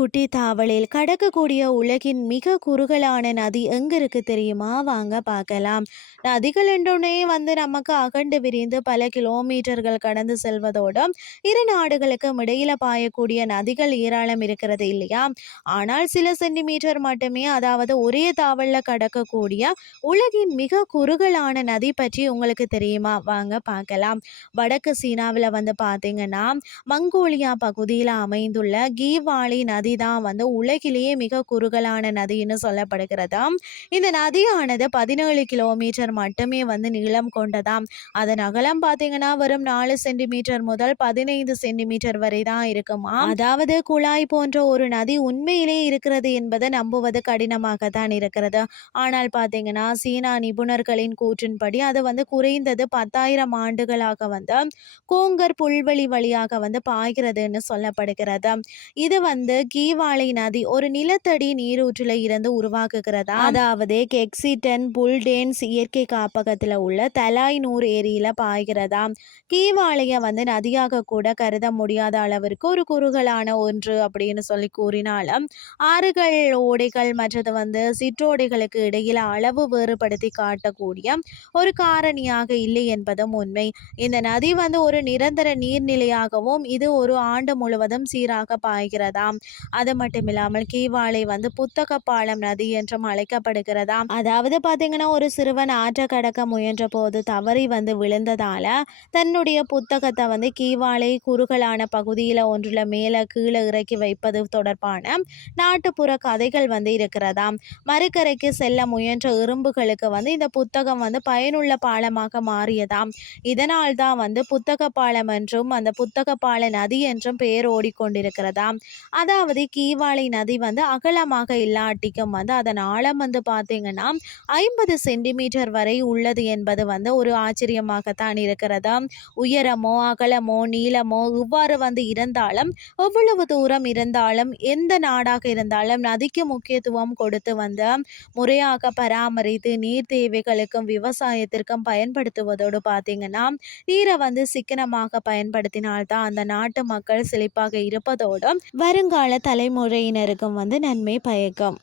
குட்டி தாவலில் கடக்கக்கூடிய உலகின் மிக குறுகலான நதி எங்க இருக்கு தெரியுமா? வாங்க பார்க்கலாம். நதிகள் என்றொன்னே வந்து நமக்கு அகண்டு விரிந்து பல கிலோமீட்டர்கள் கடந்து செல்வதோடு இரு நாடுகளுக்கும் இடையில பாயக்கூடிய நதிகள் ஏராளம் இருக்கிறது இல்லையா? ஆனால் சில சென்டிமீட்டர் மட்டுமே அதாவது ஒரே தாவல்ல கடக்கக்கூடிய உலகின் மிக குறுகலான நதி பற்றி உங்களுக்கு தெரியுமா? வாங்க பார்க்கலாம். வடக்கு சீனாவில் வந்து பார்த்தீங்கன்னா மங்கோலியா பகுதியில் அமைந்துள்ள கீவாளி நதி தான் வந்து உலகிலேயே மிக குறுகலான நதின்னு சொல்லப்படுகிறதாம் இந்த நதியானது பதினேழு கிலோமீட்டர் மட்டுமே வந்து நீளம் கொண்டதாம் அதன் அகலம் பார்த்தீங்கன்னா வரும் நாலு சென்டிமீட்டர் முதல் பதினைந்து சென்டிமீட்டர் வரை தான் இருக்குமா? அதாவது குழாய் போன்ற ஒரு நதி உண்மையிலே இருக்கிறது என்பதை நம்புவது கடினமாக தான் இருக்கிறது. ஆனால் பார்த்தீங்கன்னா சீனா நிபுணர்களின் கூற்றின்படி அது வந்து குறைந்தது பத்தாயிரம் ஆண்டுகளாக வந்து கோங்கர் புல்வெளி வழியாக வந்து பாய்கிறதுன்னு சொல்லப்படுகிறது. இது வந்து கீவாளை நதி ஒரு நிலத்தடி நீரூற்றுல இருந்து உருவாக்குகிறதா? அதாவது கெக்சிடன் புல்டேன்ஸ் இயற்கை காப்பகத்துல உள்ள தலாய்நூர் ஏரியில பாய்கிறதா? கீவாளைய வந்து நதியாக கூட கருத முடியாத அளவிற்கு ஒரு குறுகலான ஒன்று அப்படின்னு சொல்லி கூறினாலும் ஆறுகள் ஓடைகள் மற்றது வந்து சிற்றோடைகளுக்கு இடையில அளவு வேறுபடுத்தி காட்டக்கூடிய ஒரு காரணியாக இல்லை என்பதும் உண்மை. இந்த நதி வந்து ஒரு நிரந்தர நீர்நிலையாகவும் இது ஒரு ஆண்டு முழுவதும் சீராக பாய்கிறதாம். அது மட்டும் இல்லாமல் கீவாளை வந்து புத்தக பாலம் நதி என்றும் அழைக்கப்படுகிறதாம். அதாவது பார்த்தீங்கன்னா ஒரு சிறுவன் ஆற்ற கடக்க முயன்ற போது தவறி வந்து விழுந்ததால தன்னுடைய புத்தகத்தை வந்து கீவாளை குறுகலான பகுதியில் ஒன்றுல மேலே கீழே இறக்கி வைப்பது தொடர்பான நாட்டுப்புற கதைகள் வந்து இருக்கிறதாம். மறுக்கரைக்கு செல்ல முயன்ற எறும்புகளுக்கு வந்து இந்த புத்தகம் வந்து பயனுள்ள பாலமாக மாறியதாம். இதனால் தான் வந்து புத்தக பாலம் என்றும் அந்த புத்தக பால நதி என்றும் பெயர் ஓடிக்கொண்டிருக்கிறதாம். அதாவது கீவாளை நதி வந்து அகலமாக இல்லாட்டிக்கும் வந்து அதன் ஆழம் வந்து பார்த்தீங்கன்னா ஐம்பது சென்டிமீட்டர் வரை உள்ளது என்பது வந்து ஒரு ஆச்சரியமாகத்தான் இருக்கிறது. உயரமோ அகலமோ நீளமோ இவ்வாறு வந்து இருந்தாலும் எவ்வளவு தூரம் இருந்தாலும் எந்த நாடாக இருந்தாலும் நதிக்கு முக்கியத்துவம் கொடுத்து வந்து முறையாக பராமரித்து நீர் தேவைகளுக்கும் விவசாயத்திற்கும் பயன்படுத்துவதோடு பார்த்தீங்கன்னா நீரை வந்து சிக்கனமாக பயன்படுத்தினால்தான் அந்த நாட்டு மக்கள் செழிப்பாக இருப்பதோடு வருங்கால தலைமுறையினருக்கும் வந்து நன்மை பயக்கும்.